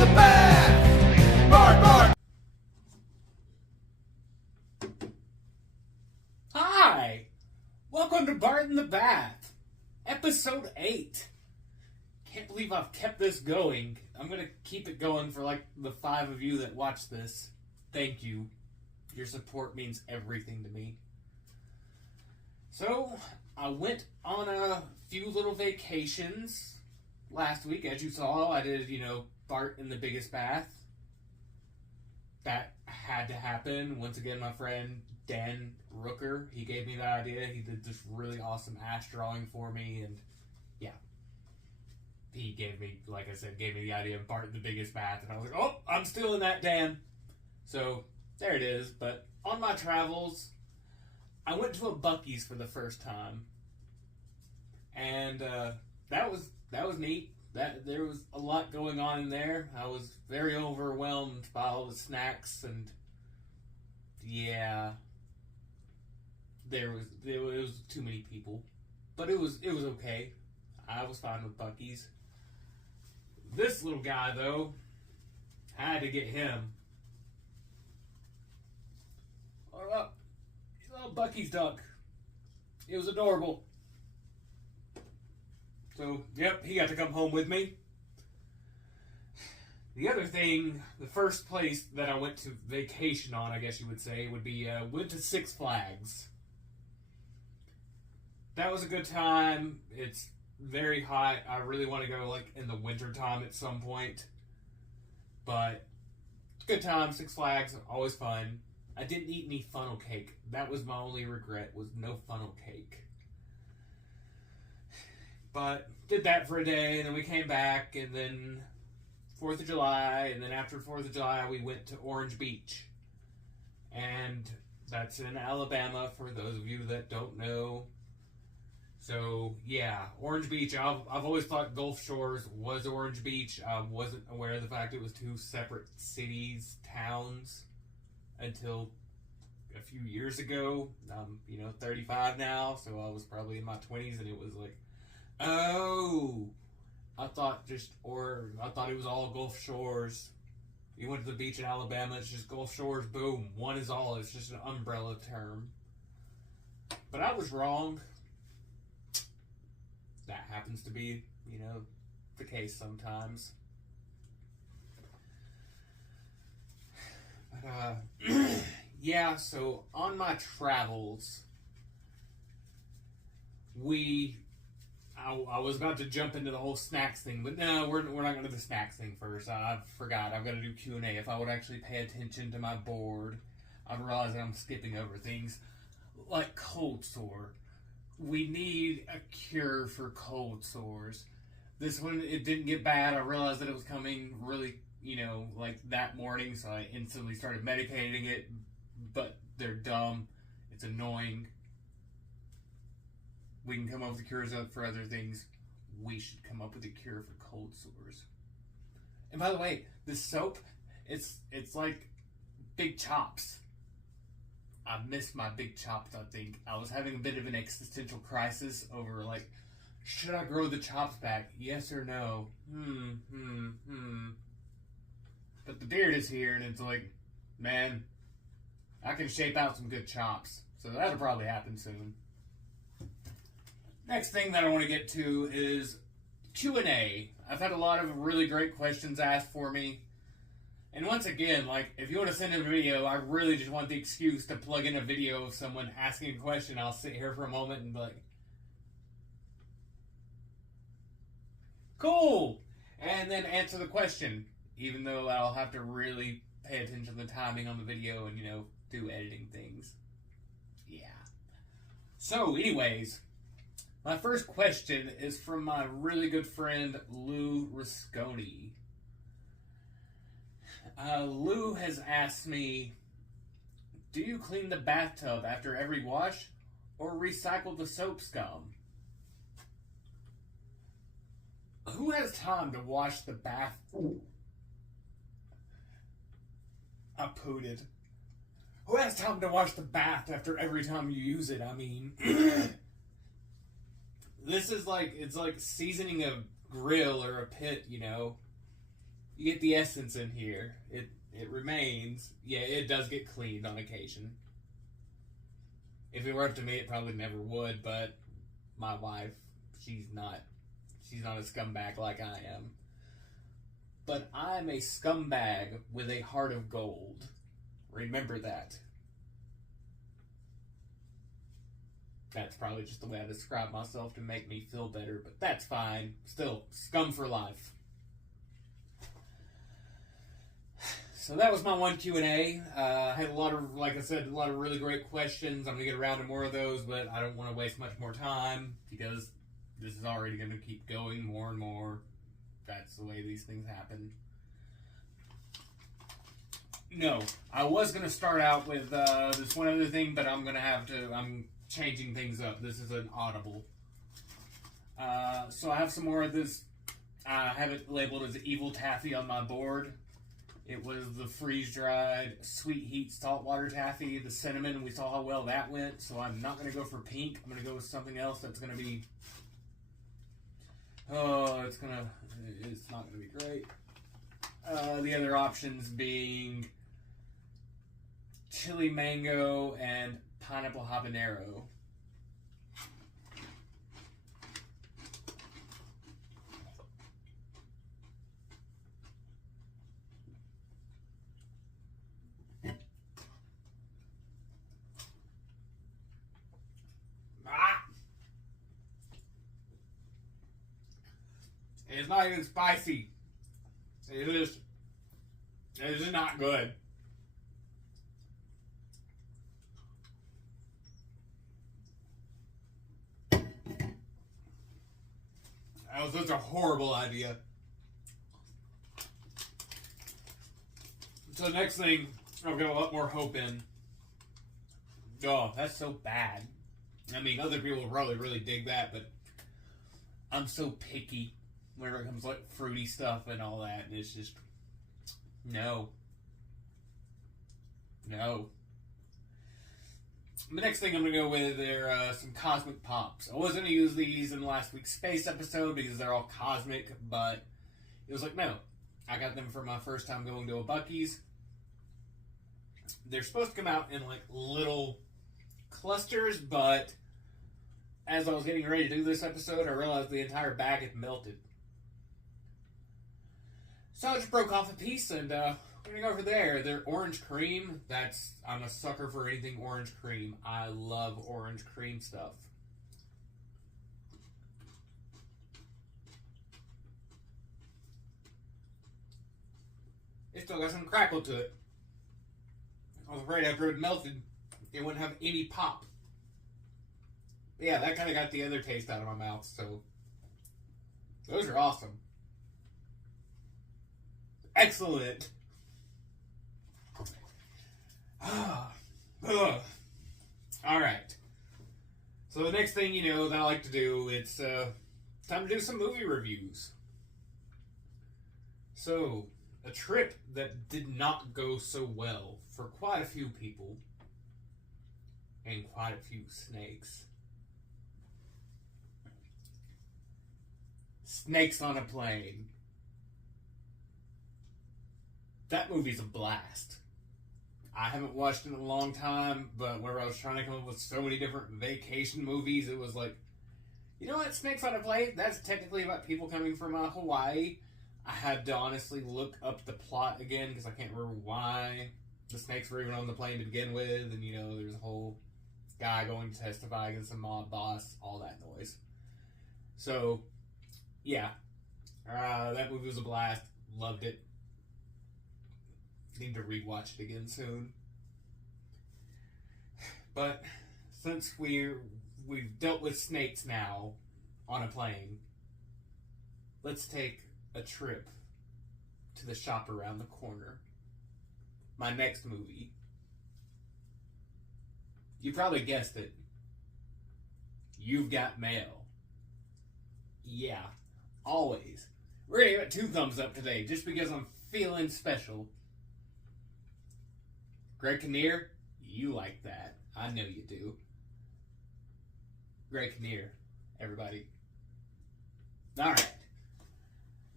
the bath. Bart. Hi! Welcome to Bart in the Bath, episode 8. Can't believe I've kept this going. I'm gonna keep it going for like the 5 of you that watch this. Thank you. Your support means everything to me. So, I went on a few little vacations last week. As you saw, I did, Bart in the biggest bath. That had to happen. Once again, my friend Dan Rooker, he gave me the idea. He did this really awesome ass drawing for me, and yeah. He gave me the idea of Bart in the biggest bath, and I was like, oh, I'm still in that, Dan. So, there it is. But on my travels, I went to a Buc-ee's for the first time. And that was neat. There was a lot going on in there. I was very overwhelmed by all the snacks, and yeah, it was too many people, but it was okay. I was fine with Buc-ee's. This little guy though, had to get him. Oh, little Buc-ee's duck. It was adorable. So, yep, he got to come home with me. The other thing, the first place that I went to vacation on, I guess you would say, would be, went to Six Flags. That was a good time. It's very hot. I really want to go, in the winter time at some point. But, good time. Six Flags, always fun. I didn't eat any funnel cake. That was my only regret, was no funnel cake. But did that for a day, and then we came back, and then 4th of July, and then after 4th of July, we went to Orange Beach. And that's in Alabama, for those of you that don't know. So, yeah, Orange Beach. I've always thought Gulf Shores was Orange Beach. I wasn't aware of the fact it was 2 separate cities, towns, until a few years ago. I'm, 35 now, so I was probably in my 20s, and it was like, oh, I thought it was all Gulf Shores. You went to the beach in Alabama, it's just Gulf Shores, boom, one is all, it's just an umbrella term. But I was wrong. That happens to be, the case sometimes. But, yeah, so on my travels, I was about to jump into the whole snacks thing, but no, we're not going to do the snacks thing first. I forgot. I've got to do Q&A. If I would actually pay attention to my board, I'd realize that I'm skipping over things like cold sore. We need a cure for cold sores. This one, it didn't get bad. I realized that it was coming really, that morning, so I instantly started medicating it, but they're dumb. It's annoying. We can come up with cures for other things. We should come up with a cure for cold sores. And by the way, this soap, it's like Big Chops. I missed my Big Chops, I think. I was having a bit of an existential crisis over, should I grow the chops back? Yes or no? But the beard is here, and it's like, man, I can shape out some good chops. So that'll probably happen soon. Next thing that I want to get to is Q&A. I've had a lot of really great questions asked for me. And once again, if you want to send in a video, I really just want the excuse to plug in a video of someone asking a question. I'll sit here for a moment and be like, cool! And then answer the question, even though I'll have to really pay attention to the timing on the video and, do editing things. Yeah. So, anyways, my first question is from my really good friend, Lou Risconi. Lou has asked me, do you clean the bathtub after every wash or recycle the soap scum? Who has time to wash the bath? I pooted. Who has time to wash the bath after every time you use it? I mean, this is it's like seasoning a grill or a pit, You get the essence in here. It remains. Yeah, it does get cleaned on occasion. If it were up to me, it probably never would, but my wife, she's not a scumbag like I am. But I'm a scumbag with a heart of gold. Remember that. That's probably just the way I describe myself to make me feel better, but that's fine. Still, scum for life. So that was my one Q&A. I had a lot of, like I said, a lot of really great questions. I'm going to get around to more of those, but I don't want to waste much more time because this is already going to keep going more and more. That's the way these things happen. No, I was going to start out with this one other thing, but I'm changing things up. This is an audible. So I have some more of this. I have it labeled as Evil Taffy on my board. It was the freeze-dried sweet heat saltwater taffy, the cinnamon. We saw how well that went, so I'm not going to go for pink. I'm going to go with something else that's going to be... it's not going to be great. The other options being chili mango and pineapple habanero. It's not even spicy. It is not good. That was such a horrible idea. So the next thing I've got a lot more hope in. Oh, that's so bad. I mean, other people probably really dig that, but I'm so picky whenever it comes to like fruity stuff and all that, and it's just no. The next thing I'm going to go with are some Cosmic Pops. I was going to use these in last week's space episode because they're all cosmic, but it was like, no. I got them for my first time going to a Buc-ee's. They're supposed to come out in like little clusters, but as I was getting ready to do this episode, I realized the entire bag had melted. So I just broke off a piece, and we're gonna go over there. They're orange cream. I'm a sucker for anything orange cream. I love orange cream stuff. It still got some crackle to it. I was afraid after it melted, it wouldn't have any pop. But yeah, that kind of got the other taste out of my mouth, so those are awesome. Excellent. Alright. So the next thing that I like to do, it's time to do some movie reviews. So, a trip that did not go so well for quite a few people and quite a few snakes. Snakes on a Plane. That movie's a blast. I haven't watched it in a long time, but whenever I was trying to come up with so many different vacation movies, it was like, you know what, Snakes on a Plane? That's technically about people coming from Hawaii. I had to honestly look up the plot again, because I can't remember why the snakes were even on the plane to begin with, and there's a whole guy going to testify against the mob boss, all that noise. So, yeah. That movie was a blast. Loved it. Need to rewatch it again soon. But since we've dealt with snakes now on a plane, let's take a trip to the shop around the corner. My next movie. You probably guessed it. You've Got Mail. Yeah, always. We're gonna give it 2 thumbs up today, just because I'm feeling special. Greg Kinnear, you like that. I know you do. Greg Kinnear, everybody. Alright.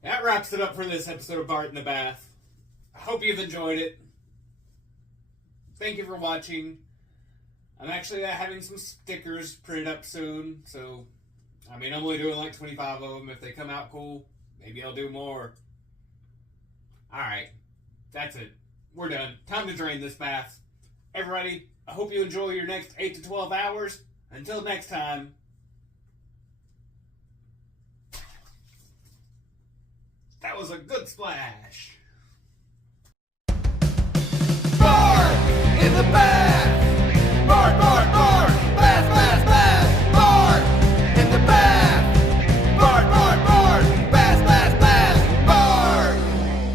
That wraps it up for this episode of Bart in the Bath. I hope you've enjoyed it. Thank you for watching. I'm actually having some stickers printed up soon, so I'm only doing like 25 of them. If they come out cool, maybe I'll do more. Alright, that's it. We're done. Time to drain this bath. Everybody, I hope you enjoy your next 8 to 12 hours. Until next time. That was a good splash.